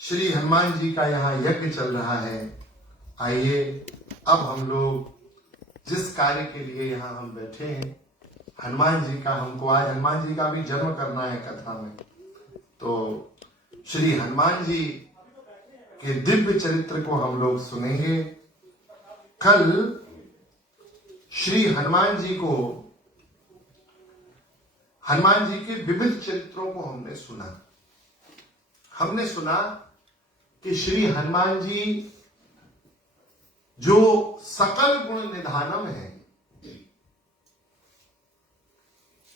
श्री हनुमान जी का यहाँ यज्ञ चल रहा है। आइए अब हम लोग जिस कार्य के लिए यहाँ हम बैठे हैं, हनुमान जी का, हमको आज हनुमान जी का भी जन्म करना है कथा में, तो श्री हनुमान जी के दिव्य चरित्र को हम लोग सुनेंगे। कल श्री हनुमान जी को, हनुमान जी के विविध चरित्रों को हमने सुना कि श्री हनुमान जी जो सकल गुण निधानम है,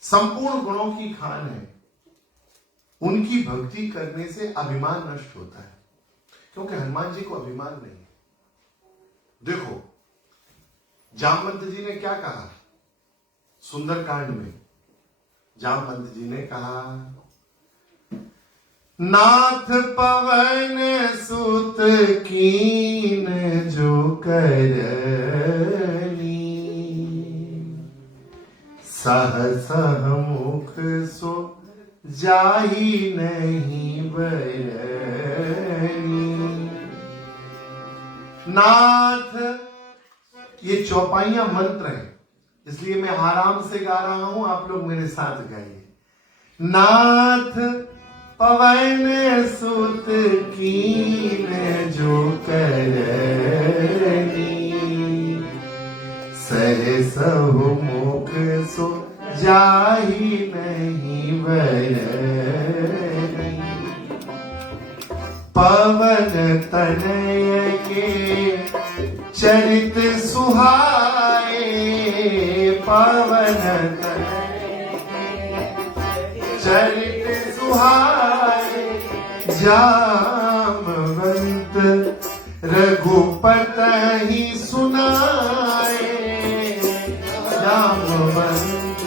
संपूर्ण गुणों की खान है, उनकी भक्ति करने से अभिमान नष्ट होता है, क्योंकि हनुमान जी को अभिमान नहीं है। देखो जामवंत जी ने क्या कहा सुंदरकांड में, जामवंत जी ने कहा, नाथ पवन सुत कीन जो करनी, सहस मुख सो जाही नहीं बरनी। नाथ, ये चौपाइयां मंत्र है, इसलिए मैं आराम से गा रहा हूं, आप लोग मेरे साथ गाइए। नाथ पवन सुत कीन जो करनी, सहस मुख सो जाही नहीं बरनी। पवन तनय के चरित सुहाए, पवन तनय चरित सुहाए, जामवंत रघुपत ही सुनाए, जामवंत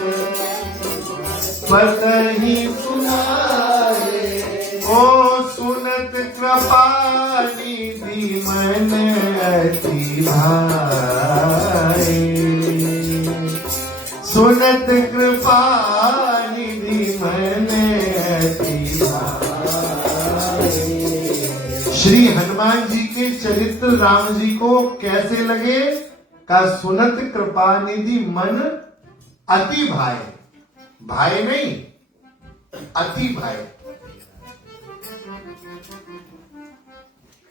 पत ही सुनाए। ओ सुनत कृपा निधि मन अति भाए, सुनत कृपा निधि मन अति भाए। श्री हनुमान जी के चरित्र राम जी को कैसे लगे? का सुनत कृपा निधि मन अति भाए, भाई नहीं अति भाई।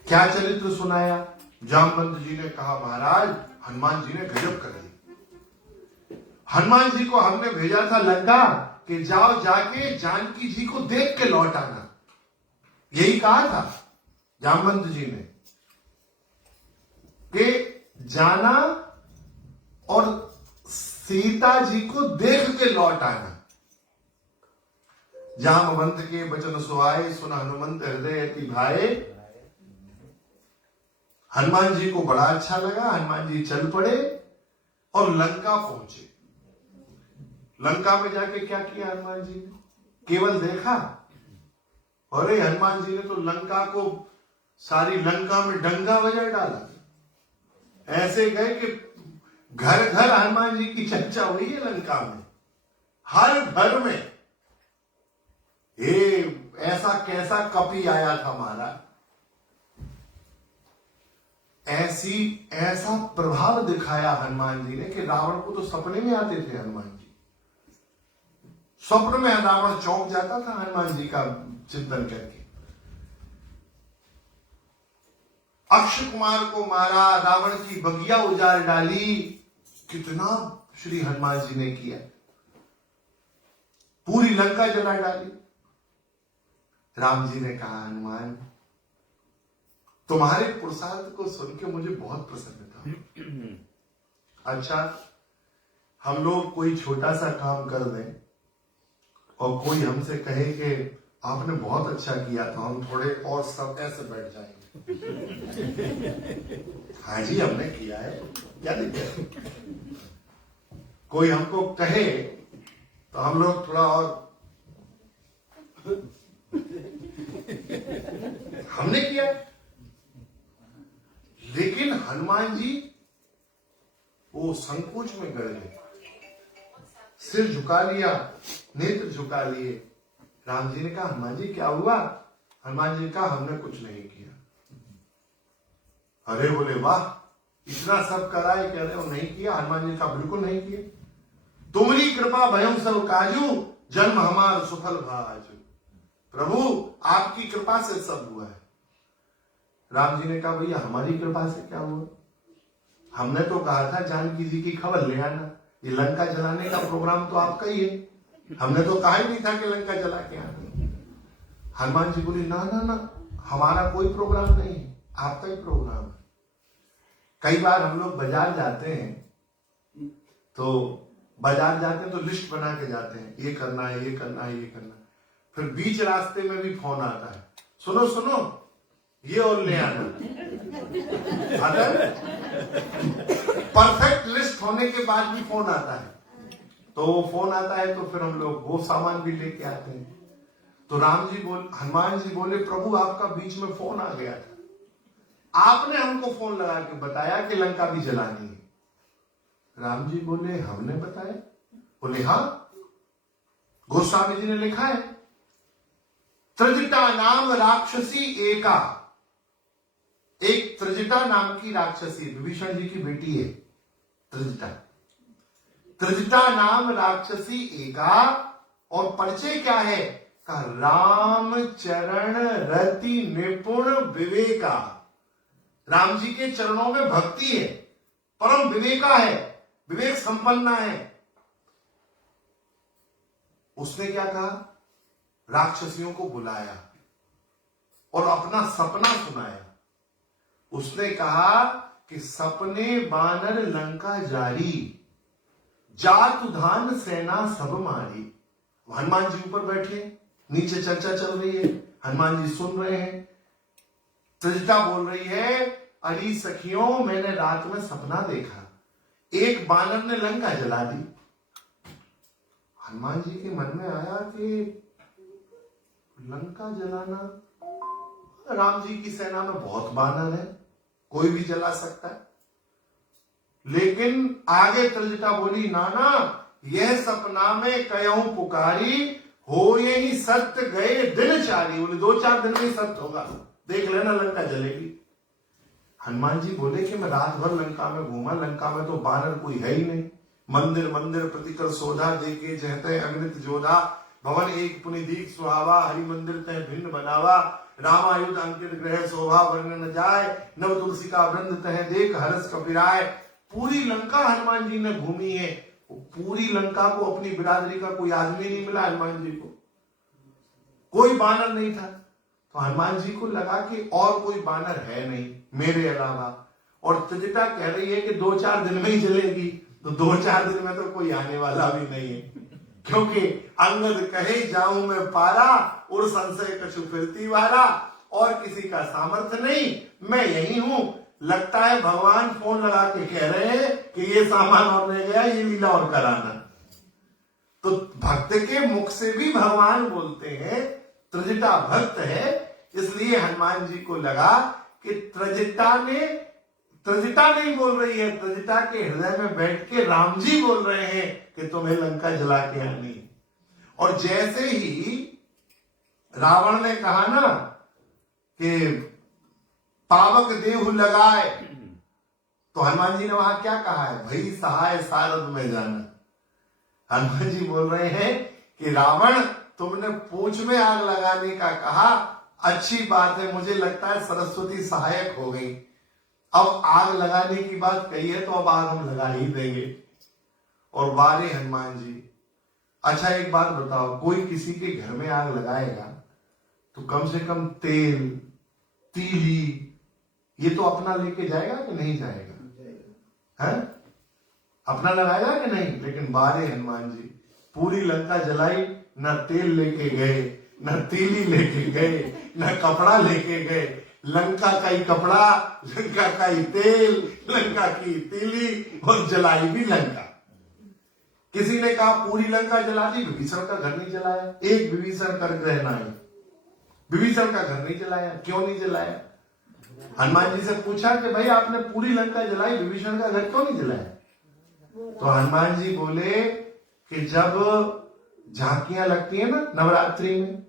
क्या चरित्र सुनाया? जामवंत जी ने कहा, महाराज हनुमान जी ने गजब कर दी। हनुमान जी को हमने भेजा था लंका कि जाओ जाके जानकी जी को देख के लौट आना, यही कहा था जामवंत जी ने कि जाना और सीता जी को देख के लौट आना। जामवंत के वचन सुहाए, सुन हनुमंत हृदय अति भाए। हनुमान जी को बड़ा अच्छा लगा, हनुमान जी चल पड़े और लंका पहुंचे। लंका में जाके क्या किया हनुमान जी ने? केवल देखा? अरे हनुमान जी ने तो लंका को, सारी लंका में डंगा बजा डाला। ऐसे गए कि घर घर हनुमान जी की चर्चा हुई है लंका में, हर घर में। ये ऐसा कैसा कपि आया था महाराज, ऐसा प्रभाव दिखाया हनुमान जी ने कि रावण को तो सपने में आते थे हनुमान जी। स्वप्न में रावण चौंक जाता था हनुमान जी का चिंतन करके। अक्षय कुमार को मारा, रावण की बगिया उजाड़ डाली, कितना श्री हनुमान जी ने किया। पूरी लंका जला डाली। राम जी ने कहा, हनुमान तुम्हारे पुरुषार्थ को सुन के मुझे बहुत प्रसन्नता। अच्छा, हम लोग कोई छोटा सा काम कर दें और कोई हमसे कहे कि आपने बहुत अच्छा किया, तो हम थोड़े और सब ऐसे बैठ जाएंगे। हाँ जी हमने किया है, क्या दिक्कत? कोई हमको कहे तो हम लोग थोड़ा और हमने किया। लेकिन हनुमान जी वो संकोच में गड़ गए, सिर झुका लिया, नेत्र झुका लिए। राम जी ने कहा, हनुमान जी क्या हुआ? हनुमान जी कहा हमने कुछ नहीं किया। अरे बोले वाह, इतना सब कराए, कह रहे हो नहीं किया। हनुमान जी का बिल्कुल नहीं किया। तुम्हारी कृपा भयं सब काजू, जन्म हमार सुफल भाजू। प्रभु आपकी कृपा से सब हुआ है। राम जी ने कहा भैया हमारी कृपा से क्या हुआ, हमने तो कहा था जानकी जी की खबर ले आना, ये लंका जलाने का प्रोग्राम तो आपका ही है, हमने तो कहा ही नहीं था कि लंका जला के आना। हनुमान जी बोले ना ना ना, हमारा कोई प्रोग्राम नहीं है, आपका ही प्रोग्राम है। कई बार हम लोग बाजार जाते हैं तो लिस्ट बना के जाते हैं, ये करना है, ये करना है, ये करना है। फिर बीच रास्ते में भी फोन आता है, सुनो सुनो ये और ले आना। अगर परफेक्ट लिस्ट होने के बाद भी फोन आता है, तो वो फोन आता है तो फिर हम लोग वो सामान भी लेके आते हैं। तो हनुमान जी बोले प्रभु आपका बीच में फोन आ गया था, आपने हमको फोन लगा के बताया कि लंका भी जलानी है। राम जी बोले हमने बताया? बोले हाँ, गोस्वामी जी ने लिखा है, त्रिजटा नाम राक्षसी एका, एक त्रिजटा नाम की राक्षसी विभीषण जी की बेटी है त्रिजटा। त्रिजटा नाम राक्षसी एका, और परिचय क्या है? का राम चरण रति निपुण विवेका। राम जी के चरणों में भक्ति है, परम विवेका है, विवेक संपन्ना है। उसने क्या कहा? राक्षसियों को बुलाया और अपना सपना सुनाया। उसने कहा कि सपने बानर लंका जारी, जात धान सेना सब मारी। हनुमान जी ऊपर बैठे, नीचे चर्चा चल रही है, हनुमान जी सुन रहे हैं। त्रिजटा बोल रही है, अरे सखियों मैंने रात में सपना देखा, एक बानर ने लंका जला दी। हनुमान जी के मन में आया कि लंका जलाना, राम जी की सेना में बहुत बानर है, कोई भी जला सकता है। लेकिन आगे त्रिजटा बोली, नाना यह सपना में कयऊ पुकारी, हो यही सत्य गए दिन चारी। बोले 2-4 दिन में ही सत्य होगा, देख लेना लंका जलेगी। हनुमान जी बोले कि मैं रात भर लंका में घूमा, लंका में तो बानर कोई है ही नहीं। मंदिर मंदिर प्रतिकर शोधा, देखे जहते अग्नित जोधा, भवन एक पुनि दीक सुहावा, हरि मंदिर तय भिन्न बनावा, रामायुध अंकित ग्रह शोभा वर्ण न जाए, नव तुलसी का वृंद तह देख हरस कपिराय। पूरी लंका हनुमान जी ने घूमी है, पूरी लंका को अपनी बिरादरी का कोई आदमी नहीं मिला हनुमान जी को, कोई बानर नहीं था। तो हनुमान जी को लगा कि और कोई बानर है नहीं मेरे अलावा, और त्रिजटा कह रही है कि 2-4 दिन में ही जलेगी, तो 2-4 दिन में तो कोई आने वाला भी नहीं है, क्योंकि अंगद कहे जाऊं मैं पारा, और संशय कछु फिरती वारा, और किसी का सामर्थ्य नहीं, मैं यही हूं। लगता है भगवान फोन लगा के कह रहे हैं कि ये सामान और रह गया, ये लीला और कराना। तो भक्त के मुख से भी भगवान बोलते हैं, त्रिजटा भक्त है, इसलिए हनुमान जी को लगा कि त्रिजटा नहीं बोल रही है, त्रिजटा के हृदय में बैठ के राम जी बोल रहे हैं कि तुम्हें लंका जला के आनी। और जैसे ही रावण ने कहा ना कि पावक देहु लगाए, तो हनुमान जी ने वहां क्या कहा है? भई सहाय सारद में जाना। हनुमान जी बोल रहे हैं कि रावण तुमने पूंछ में आग लगाने का कहा, अच्छी बात है, मुझे लगता है सरस्वती सहायक हो गई। अब आग लगाने की बात कही है तो अब आग हम लगा ही देंगे। और वारे हनुमान जी, अच्छा एक बात बताओ, कोई किसी के घर में आग लगाएगा तो कम से कम तेल, तीली, ये तो अपना लेके जाएगा कि नहीं जाएगा? है अपना लगाएगा कि नहीं? लेकिन बारे हनुमान जी पूरी लंका जलाई, न तेल लेके गए, न तीली लेके गए, न कपड़ा लेके गए। लंका का ही कपड़ा, लंका का ही तेल, लंका की तीली, और जलाई भी लंका। किसी ने कहा पूरी लंका जला दी, विभीषण का घर नहीं जलाया। एक विभीषण कर ग्रह नहीं, विभीषण का घर नहीं जलाया। क्यों नहीं जलाया? हनुमान जी से पूछा कि भाई आपने पूरी लंका जलाई, विभीषण का घर क्यों नहीं जलाया? तो हनुमान जी बोले कि जब झांकियां लगती है ना नवरात्रि में,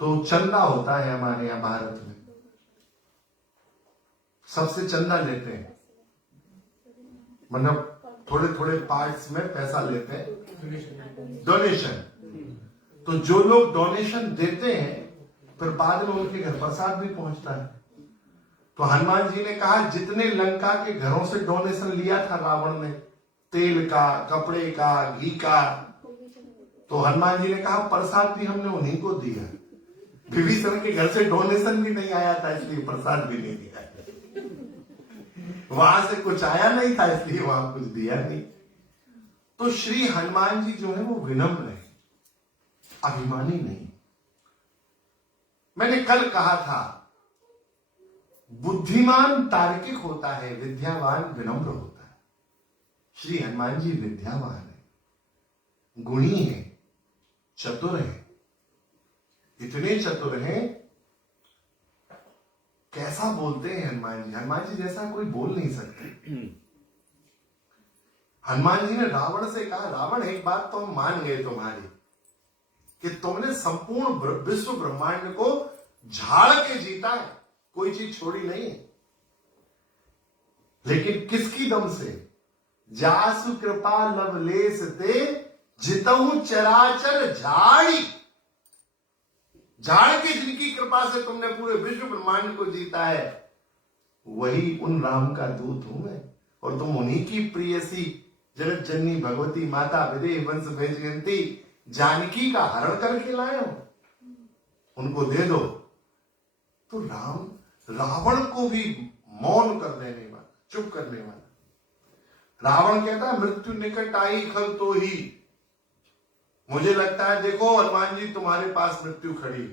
तो चंदा होता है हमारे यहाँ भारत में, सबसे चंदा लेते हैं, मतलब थोड़े थोड़े पार्ट्स में पैसा लेते हैं, डोनेशन। तो जो लोग डोनेशन देते हैं फिर बाद में उनके घर प्रसाद भी पहुंचता है। तो हनुमान जी ने कहा जितने लंका के घरों से डोनेशन लिया था रावण ने, तेल का, कपड़े का, घी का, तो हनुमान जी ने कहा प्रसाद भी हमने उन्हीं को दिया। विभीषण के घर से डोनेशन भी नहीं आया था इसलिए प्रसाद भी नहीं दिया, वहां से कुछ आया नहीं था इसलिए वहां कुछ दिया नहीं। तो श्री हनुमान जी जो है वो विनम्र है, अभिमानी नहीं। मैंने कल कहा था बुद्धिमान तार्किक होता है, विद्यावान विनम्र होता है। श्री हनुमान जी विद्यावान है, गुणी है, चतुर है, इतने चतुर हैं, कैसा बोलते हैं हनुमान जी। हनुमान जी जैसा कोई बोल नहीं सकते। हनुमान जी ने रावण से कहा, रावण एक बात तो हम मान गए तुम्हारी कि तुमने संपूर्ण विश्व ब्रह्मांड को झाड़ के जीता है, कोई चीज छोड़ी नहीं है, लेकिन किसकी दम से? जासु कृपा लवलेस ते जितहु चराचर झाड़ी। झाड़ के जिनकी कृपा से तुमने पूरे विश्व ब्रह्मांड को जीता है, वही उन राम का दूत हूं मैं। और तुम उन्हीं की प्रियसी जगत जननी भगवती माता विदेह वंश वैजयंती जानकी का हरण करके लाए हो, उनको दे दो। तो राम रावण को भी मौन कर देने वाला, चुप करने वाला। रावण कहता है मृत्यु निकट आई खल तो ही। मुझे लगता है देखो हनुमान जी तुम्हारे पास मृत्यु खड़ी।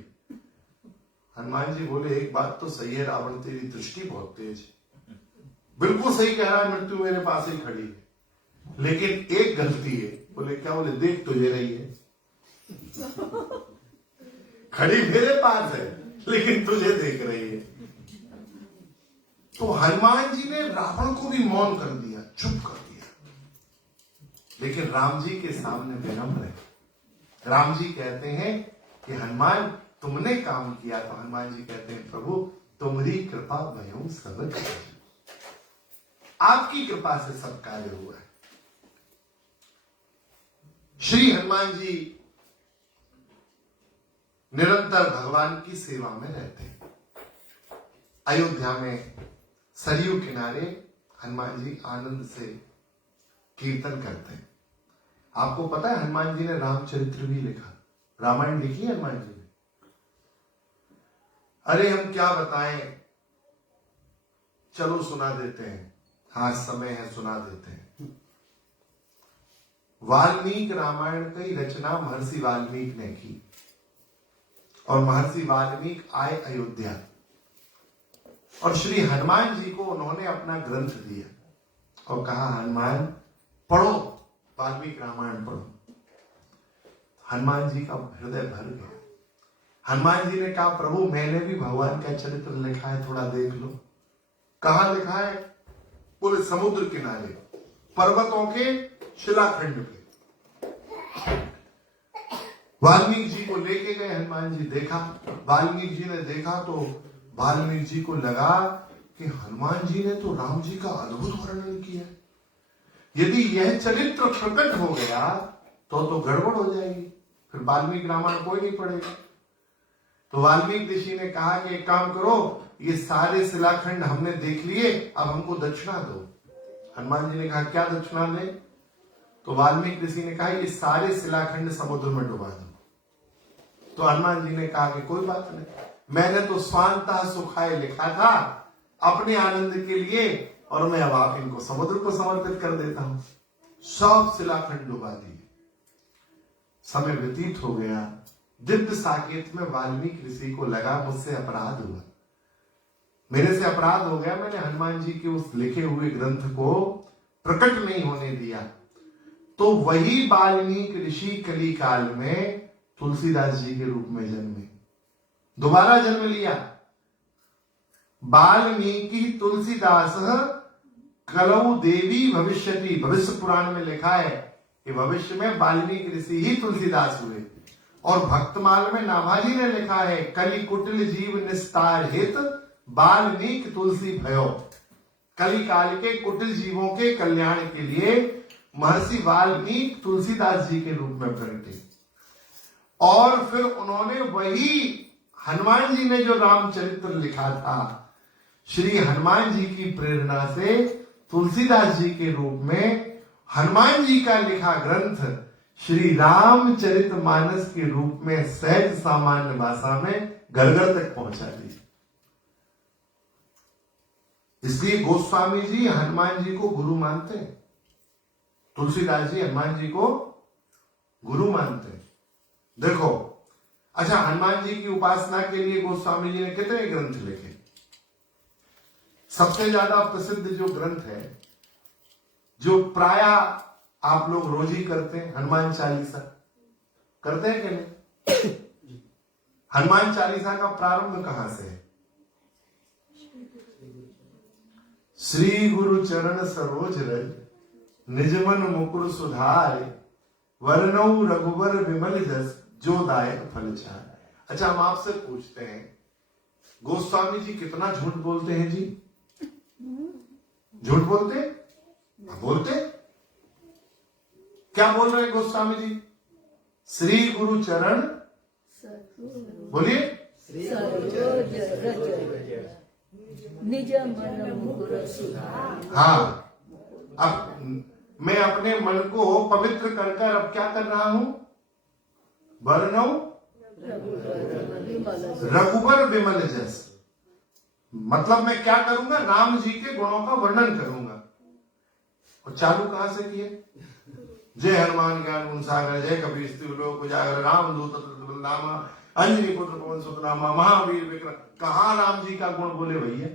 हनुमान जी बोले एक बात तो सही है रावण, तेरी दृष्टि बहुत तेज है, बिल्कुल सही कह रहा है, मृत्यु मेरे पास ही खड़ी है, लेकिन एक गलती है। बोले क्या? बोले देख तुझे रही है, खड़ी मेरे पास है लेकिन तुझे देख रही है। तो हनुमान जी ने रावण को भी मौन कर दिया, चुप कर दिया, लेकिन राम जी के सामने विनम्र है। राम जी कहते हैं कि हनुमान तुमने काम किया, तो हनुमान जी कहते हैं प्रभु तुम्हारी कृपा भयं सब कार्य, आपकी कृपा से सब कार्य हुआ है। श्री हनुमान जी निरंतर भगवान की सेवा में रहते हैं। अयोध्या में सरयू किनारे हनुमान जी आनंद से कीर्तन करते हैं। आपको पता है हनुमान जी ने रामचरित्र भी लिखा, रामायण लिखी है हनुमान जी ने। अरे हम क्या बताएं, चलो सुना देते हैं, हाँ समय है सुना देते हैं। वाल्मीकि रामायण की रचना महर्षि वाल्मीकि ने की, और महर्षि वाल्मीकि आए अयोध्या, और श्री हनुमान जी को उन्होंने अपना ग्रंथ दिया और कहा हनुमान पढ़ो, वाल्मीकि रामायण पढ़ो। हनुमान जी का हृदय भर गया। हनुमान जी ने कहा प्रभु मैंने भी भगवान का चरित्र लिखा है, थोड़ा देख लो। कहां लिखा है? बोले समुद्र किनारे पर्वतों के शिलाखंड पे। वाल्मीकि जी को लेके गए, हनुमान जी देखा, वाल्मीकि जी ने देखा तो वाल्मीकि जी को लगा कि हनुमान जी ने तो राम जी का अद्भुत वर्णन किया। यदि यह चरित्र प्रकट हो गया तो गड़बड़ हो जाएगी, फिर वाल्मीकि रामायण कोई नहीं पढ़ेगा। तो वाल्मीकि ऋषि ने कहा कि एक काम करो, ये सारे शिलाखंड हमने देख लिए, अब हमको दक्षिणा दो। हनुमान जी ने कहा क्या दक्षिणा दे? तो वाल्मीकि ऋषि ने कहा ये सारे शिलाखंड समुद्र में डुबा दो। तो हनुमान जी ने कहा कि कोई बात नहीं, मैंने तो स्वांतः सुखाय लिखा था अपने आनंद के लिए, और मैं अब आप इनको समुद्र को समर्पित कर देता हूं। सब शिलाखंड डुबा दिए। समय व्यतीत हो गया। दिव्य साकेत में वाल्मीकि ऋषि को लगा मुझसे अपराध हुआ, मेरे से अपराध हो गया, मैंने हनुमान जी के उस लिखे हुए ग्रंथ को प्रकट नहीं होने दिया। तो वही वाल्मीकि ऋषि कली काल में तुलसीदास जी के रूप में जन्मे, दोबारा जन्म लिया। वाल्मीकि तुलसीदास कलौ देवी भविष्यति, भविष्य पुराण में लिखा है कि भविष्य में वाल्मीकि ऋषि ही तुलसीदास हुए। और भक्तमाल में नाभाजी ने लिखा है, कली कुटिल जीव निस्तार हित वाल्मीकि तुलसी भयो। कली काल के कुटिल जीवों के कल्याण के लिए महर्षि वाल्मीकि तुलसीदास जी के रूप में प्रकटे। और फिर उन्होंने वही हनुमान जी ने जो रामचरित्र लिखा था, श्री हनुमान जी की प्रेरणा से तुलसीदास जी के रूप में हनुमान जी का लिखा ग्रंथ श्री रामचरितमानस के रूप में सहज सामान्य भाषा में घर घर तक पहुंचा दी। इसलिए गोस्वामी जी हनुमान जी को गुरु मानते हैं, तुलसीदास जी हनुमान जी को गुरु मानते हैं। देखो, अच्छा, हनुमान जी की उपासना के लिए गोस्वामी जी ने कितने ग्रंथ लिखे? सबसे ज्यादा प्रसिद्ध जो ग्रंथ है, जो प्राय आप लोग रोज ही करते हैं, हनुमान चालीसा करते हैं कि नहीं? हनुमान चालीसा का प्रारंभ कहां से है? श्री गुरु चरण सरोज रज निज मन मुकुर सुधारे वरनऊ रघुबर विमल जस जो दायक फल चाहे। अच्छा, हम आपसे पूछते हैं, गोस्वामी जी कितना झूठ बोलते हैं जी? झूठ बोलते? बोलते? क्या बोल रहे हैं गोस्वामी जी? श्री गुरु चरण, बोलिए, निज मन मुकुर सुधारे। हाँ, अब मैं अपने मन को पवित्र कर कर अब क्या कर रहा हूं? वर्णव रघुबर विमल जस। मतलब मैं क्या करूंगा? राम जी के गुणों का वर्णन करूंगा। और चालू कहां से किए? जय हनुमान ज्ञान गुण सागर, जय कपीस तिहु लोक उजागर, राम दूत नामा, अंजनी पुत्र पवन सुत नामा, महावीर विक्रम। कहां राम जी का गुण बोले भैया?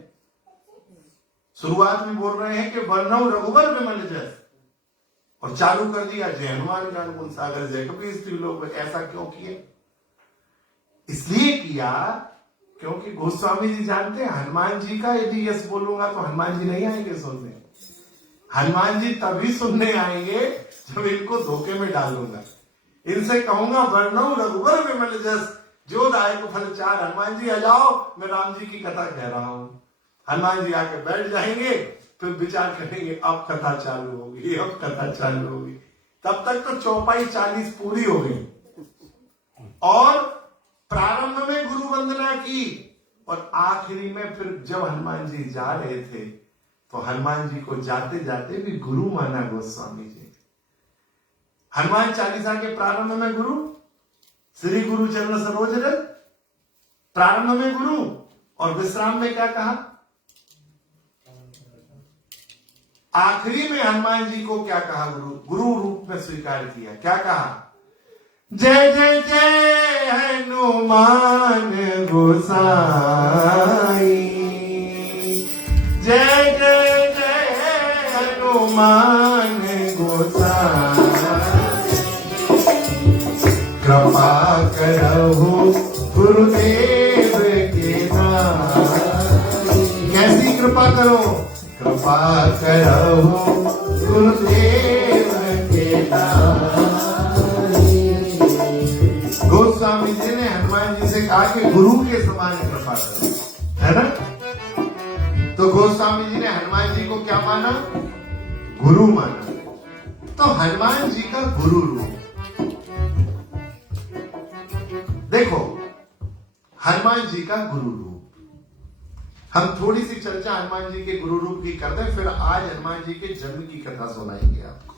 शुरुआत में बोल रहे हैं कि वर्णव रघुबर विमल जस, और चालू कर दिया जय हनुमान ज्ञान गुण सागर, जय कपीस तिहु लोक। ऐसा क्यों किए? इसलिए किया क्योंकि गोस्वामी जी जानते हैं हनुमान जी का यदि यश बोलूंगा तो हनुमान जी नहीं आएंगे सुनने। हनुमान जी तभी सुनने आएंगे जब इनको धोखे में डालूंगा। इनसे कहूंगा वर्णव रघुबर विमल जस जो दायक फल चार। हनुमान जी आ जाओ, मैं राम जी की कथा कह रहा हूं। हनुमान जी आके बैठ जाएंगे, फिर विचार करेंगे अब कथा चालू होगी, अब कथा चालू होगी। तब तक तो चौपाई 40 पूरी हो गई। और प्रारंभ में गुरु वंदना की, और आखिरी में फिर जब हनुमान जी जा रहे थे तो हनुमान जी को जाते जाते भी गुरु माना गोस्वामी जी। हनुमान चालीसा के प्रारंभ में गुरु, श्री गुरु चरण सरोज रज, प्रारंभ में गुरु, और विश्राम में क्या कहा? आखिरी में हनुमान जी को क्या कहा? गुरु रूप में स्वीकार किया। क्या कहा? जय जय जय हनुमान गोसाई, जय जय जय हनुमान गोसाई, कृपा करहु गुरुदेव के नाम। कैसी कृपा करो? कृपा करहु गुरुदेव के नाम। गोस्वामी जी ने हनुमान जी से कहा कि गुरु के समान कृपा करो, है ना? तो गोस्वामी जी ने हनुमान जी को क्या माना? गुरु माना। तो हनुमान जी का गुरु रूप देखो, हनुमान जी का गुरु रूप। हम थोड़ी सी चर्चा हनुमान जी के गुरु रूप की करते हैं, फिर आज हनुमान जी के जन्म की कथा सुनाएंगे आपको।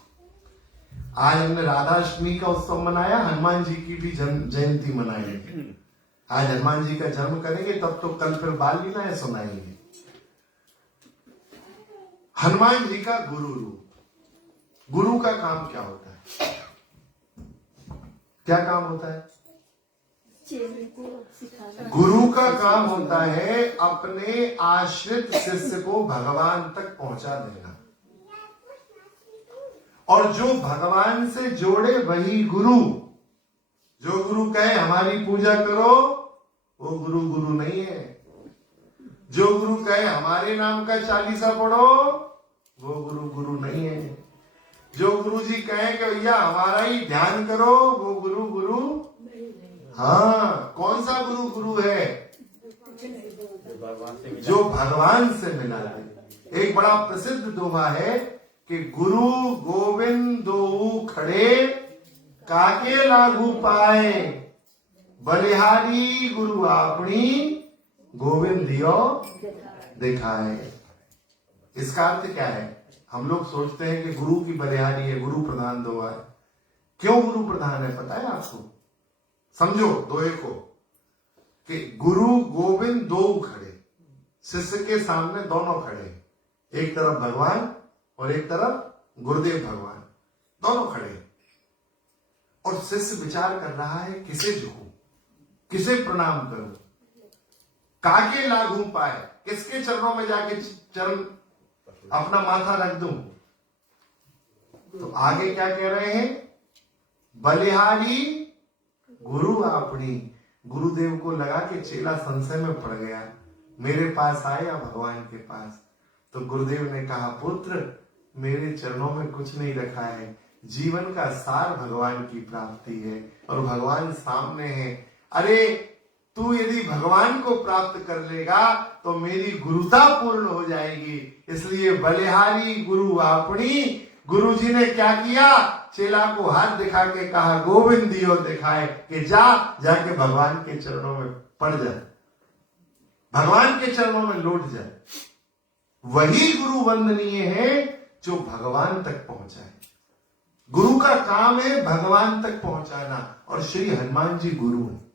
आज हमने राधाष्टमी का उत्सव मनाया, हनुमान जी की भी जयंती मनाएंगे। आज हनुमान जी का जन्म करेंगे, तब तो कल फिर बाल लीलाएं सुनाएंगे। हनुमान जी का गुरु रूप। गुरु का काम क्या होता है? क्या काम होता है? गुरु का काम होता है अपने आश्रित शिष्य को भगवान तक पहुंचा देना, और जो भगवान से जोड़े वही गुरु। जो गुरु कहे हमारी पूजा करो, वो गुरु गुरु नहीं है। जो गुरु कहे हमारे नाम का चालीसा पढ़ो, वो गुरु गुरु नहीं है। जो गुरु जी कहे कि भैया हमारा ही ध्यान करो, वो गुरु गुरु हाँ, कौन सा गुरु गुरु है? भगवान से जो भगवान से मिला है। एक बड़ा प्रसिद्ध दोहा है कि गुरु गोविंद दो खड़े, काके लागू पाए, बलिहारी गुरु आपनी, गोविंद दियो दिखाए। इसका अर्थ क्या है? हम लोग सोचते हैं कि गुरु की बलिहारी है, गुरु प्रधान दोहा है। क्यों गुरु प्रधान है पता है आपको? समझो दोहे को कि गुरु गोविंद दो खड़े, शिष्य के सामने दोनों खड़े, एक तरफ भगवान और एक तरफ गुरुदेव भगवान, दोनों खड़े, और शिष्य विचार कर रहा है किसे झुकूं, किसे प्रणाम करूं, काके लागू पाए, किसके चरणों में जाके चरण अपना माथा रख दूं। तो आगे क्या कह रहे हैं? बलिहारी गुरु आपनी। गुरुदेव को लगा कि चेला संशय में पड़ गया, मेरे पास आया भगवान के पास। तो गुरुदेव ने कहा, पुत्र मेरे चरणों में कुछ नहीं रखा है, जीवन का सार भगवान की प्राप्ति है और भगवान सामने है। अरे तू यदि भगवान को प्राप्त कर लेगा तो मेरी गुरुता पूर्ण हो जाएगी, इसलिए बलिहारी गुरु आपनी। गुरु जी ने क्या किया? चेला को हाथ दिखा के कहा, गोविंद दियो दिखाए, कि जाके भगवान के चरणों में पड़ जा, भगवान के चरणों में लौट जा। वही गुरु वंदनीय है जो भगवान तक पहुंचाए। गुरु का काम है भगवान तक पहुंचाना, और श्री हनुमान जी गुरु हैं।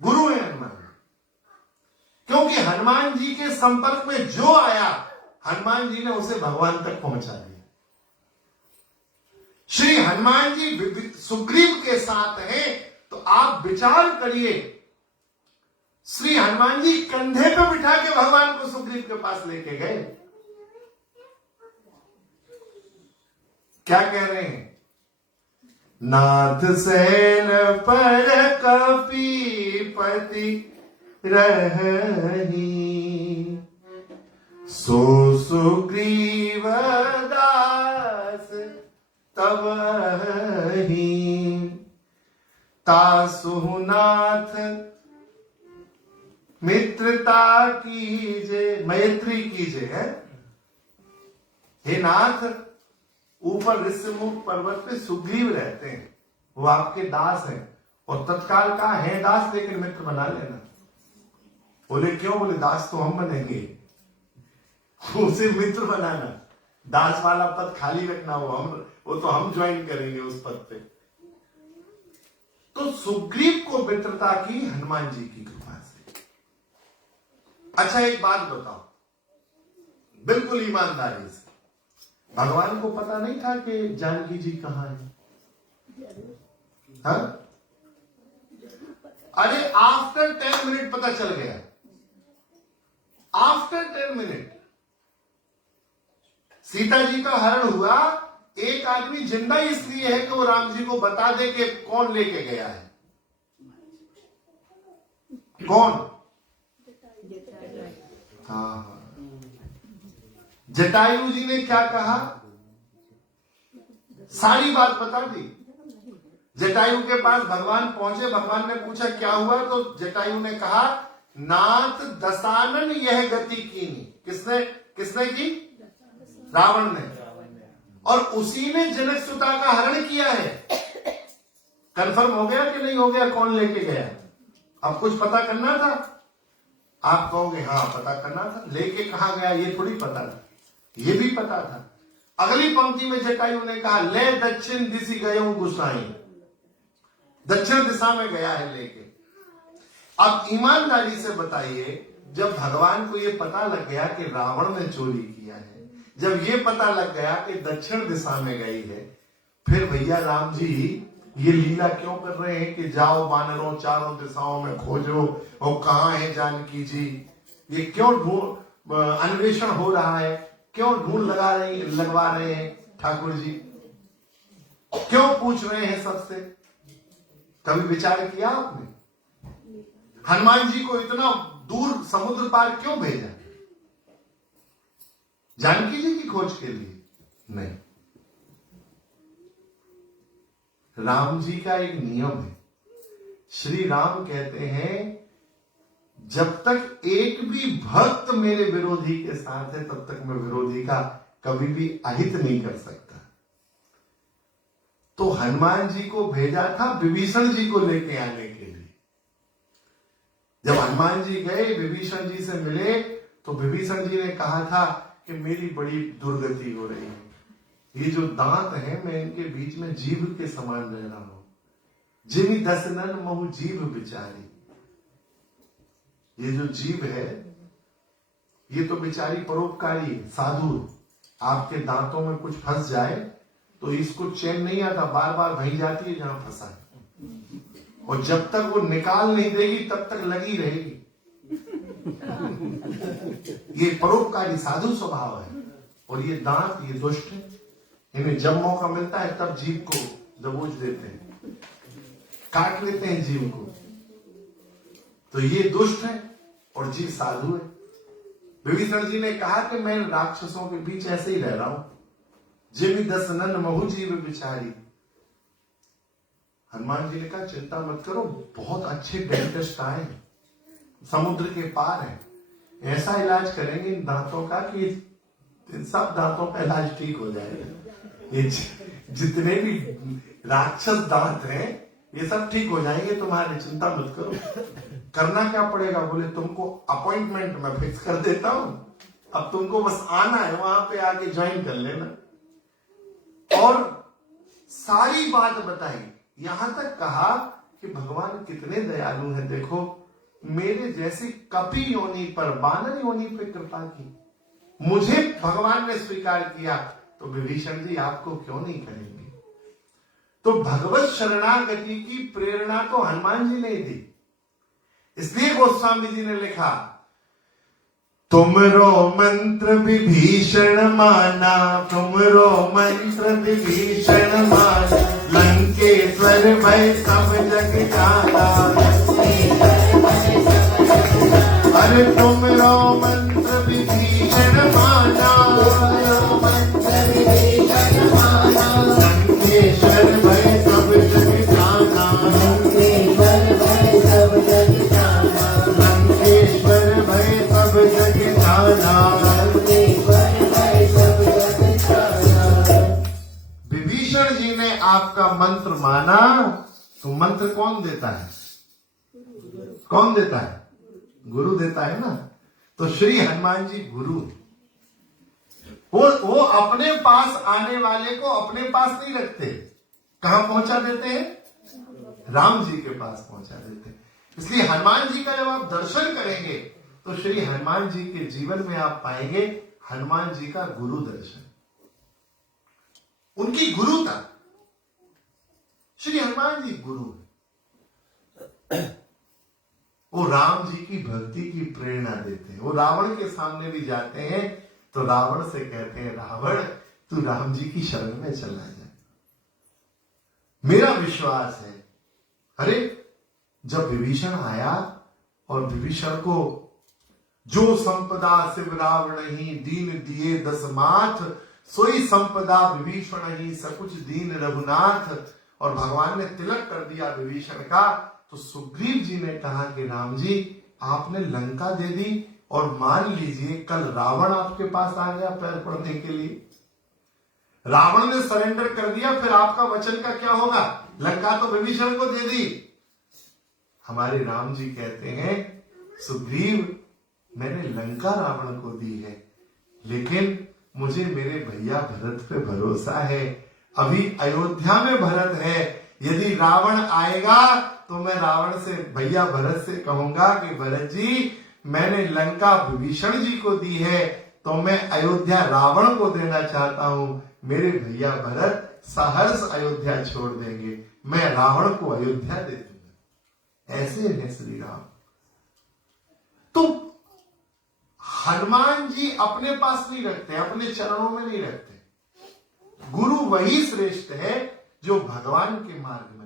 गुरु है हनुमान, क्योंकि हनुमान जी के संपर्क में जो आया, हनुमान जी ने उसे भगवान तक पहुंचा दिया। श्री हनुमान जी सुग्रीव के साथ हैं, तो आप विचार करिए, श्री हनुमान जी कंधे पे बिठा के भगवान को सुग्रीव के पास लेके गए। क्या कह रहे हैं? नाथ सेन पर कपीपति रही, सो सुग्रीव दास तब ही, तासु नाथ मित्रता कीजे, मैत्री कीजे है। हे नाथ, ऊपर ऋषिमुख पर्वत पे सुग्रीव रहते हैं, वो आपके दास हैं, और तत्काल का है दास, लेकिन मित्र बना लेना। बोले क्यों? बोले दास तो हम बनेंगे, उसे मित्र बनाना, दास वाला पद खाली रखना, वो तो हम ज्वाइन करेंगे उस पद पे। तो सुग्रीव को मित्रता की हनुमान जी की कृपा से। अच्छा एक बात बताओ, बिल्कुल ईमानदारी से, भगवान को पता नहीं था कि जानकी जी कहां है? हाँ? अरे आफ्टर 10 मिनट पता चल गया, आफ्टर 10 मिनट सीता जी का हरण हुआ। एक आदमी जिंदा इसलिए है कि वो राम जी को बता दे कि कौन लेके गया है। कौन? हाँ, जटायु जी ने क्या कहा? सारी बात बता दी। जटायु के पास भगवान पहुंचे, भगवान ने पूछा क्या हुआ, तो जटायु ने कहा, नाथ दशानन यह गति कीनी। किसने की? रावण ने, और उसी ने जनक सुता का हरण किया है। कंफर्म हो गया कि नहीं हो गया कौन लेके गया? अब कुछ पता करना था? आप कहोगे हाँ पता करना था, लेके कहां गया ये थोड़ी पता था, ये भी पता था। अगली पंक्ति में जटायु ने कहा, ले दक्षिण दिशि गयो गुसाई, दक्षिण दिशा में गया है लेके। अब ईमानदारी से बताइए, जब भगवान को ये पता लग गया कि रावण ने चोरी किया है, जब ये पता लग गया कि दक्षिण दिशा में गई है, फिर भैया राम जी ये लीला क्यों कर रहे हैं कि जाओ वानरों चारों दिशाओं में खोजो और कहां है जानकी जी? ये क्यों अन्वेषण हो रहा है? क्यों ढूंढ लगवा रहे हैं ठाकुर जी? क्यों पूछ रहे हैं सबसे? कभी विचार किया आपने? हनुमान जी को इतना दूर समुद्र पार क्यों भेजा? जानकी जी की खोज के लिए? नहीं। राम जी का एक नियम है, श्री राम कहते हैं जब तक एक भी भक्त मेरे विरोधी के साथ है तब तक मैं विरोधी का कभी भी अहित नहीं कर सकता। तो हनुमान जी को भेजा था विभीषण जी को लेके आने के लिए। जब हनुमान जी गए विभीषण जी से मिले तो विभीषण जी ने कहा था कि मेरी बड़ी दुर्गति हो रही है, ये जो दांत हैं मैं इनके बीच में जीभ के समान रह रहा हूं। जिमि दसनन महु जीभ बिचारी, ये जो जीभ है ये तो बेचारी परोपकारी साधु, आपके दांतों में कुछ फंस जाए तो इसको चैन नहीं आता, बार बार वहीं जाती है जहां फंसा है, और जब तक वो निकाल नहीं देगी तब तक लगी रहेगी। ये परोपकारी साधु स्वभाव है। और ये दांत ये दुष्ट है, इन्हें जब मौका मिलता है तब जीभ को दबोच देते हैं, काट लेते हैं जीव को। तो ये दुष्ट है और जीव साधु है। विभीषण जी ने कहा कि मैं राक्षसों के बीच ऐसे ही रह रहा हूं, जिमि दसनन महु जीव बिचारी। हनुमान जी ने कहा चिंता मत करो, बहुत अच्छे डेंटिस्ट आए हैं, समुद्र के पार है, ऐसा इलाज करेंगे इन दांतों का कि इन सब दांतों का इलाज ठीक हो जाएगा। ये जितने भी राक्षस दांत हैं ये सब ठीक हो जाएंगे तुम्हारे, चिंता मत करो। करना क्या पड़ेगा? बोले तुमको अपॉइंटमेंट मैं फिक्स कर देता हूं, अब तुमको बस आना है, वहां पे आके ज्वाइन कर लेना। और सारी बात बताई, यहां तक कहा कि भगवान कितने दयालु हैं, देखो मेरे जैसे कपि योनि पर, बानर योनि पर कृपा की, मुझे भगवान ने स्वीकार किया तो विभीषण जी आपको क्यों नहीं करेंगे। तो भगवत शरणागति की प्रेरणा तो हनुमान जी ने दी। इसलिए गोस्वामी जी ने लिखा तुमरो मंत्र विभीषण माना, तुमरो मंत्र विभीषण माना, लंकेश्वर भय सब जग जाना। अरे तुमरो मंत्र विभीषण माना, लंकेश्वर भय सब जग जाना, लंकेश्वर भय सब जग जाना। विभीषण जी ने आपका मंत्र माना तो मंत्र कौन देता है? कौन देता है? गुरु देता है ना। तो श्री हनुमान जी गुरु, वो अपने पास आने वाले को अपने पास नहीं रखते, कहां पहुंचा देते हैं? राम जी के पास पहुंचा देते हैं। इसलिए हनुमान जी का जब आप दर्शन करेंगे तो श्री हनुमान जी के जीवन में आप पाएंगे हनुमान जी का गुरु दर्शन, उनकी गुरुता। श्री हनुमान जी गुरु, वो राम जी की भक्ति की प्रेरणा देते हैं। वो रावण के सामने भी जाते हैं तो रावण से कहते हैं रावण तू राम जी की शरण में चला जा, मेरा विश्वास है। अरे जब विभीषण आया और विभीषण को जो संपदा शिव रावण ही दीन दिए दस माथ, सोई संपदा विभीषण ही सकुच दीन रघुनाथ, और भगवान ने तिलक कर दिया विभीषण का। तो सुग्रीव जी ने कहा कि राम जी आपने लंका दे दी और मान लीजिए कल रावण आपके पास आ गया पैर पड़ने के लिए, रावण ने सरेंडर कर दिया, फिर आपका वचन का क्या होगा? लंका तो विभीषण को दे दी। हमारे राम जी कहते हैं सुग्रीव मैंने लंका रावण को दी है, लेकिन मुझे मेरे भैया भरत पे भरोसा है। अभी अयोध्या में भरत है, यदि रावण आएगा तो मैं रावण से, भैया भरत से कहूंगा कि भरत जी मैंने लंका विभीषण जी को दी है तो मैं अयोध्या रावण को देना चाहता हूं। मेरे भैया भरत सहर्ष अयोध्या छोड़ देंगे, मैं रावण को अयोध्या दे दूंगा। ऐसे है श्री राम। तो हनुमान जी अपने पास नहीं रखते, अपने चरणों में नहीं रखते। गुरु वही श्रेष्ठ है जो भगवान के मार्ग में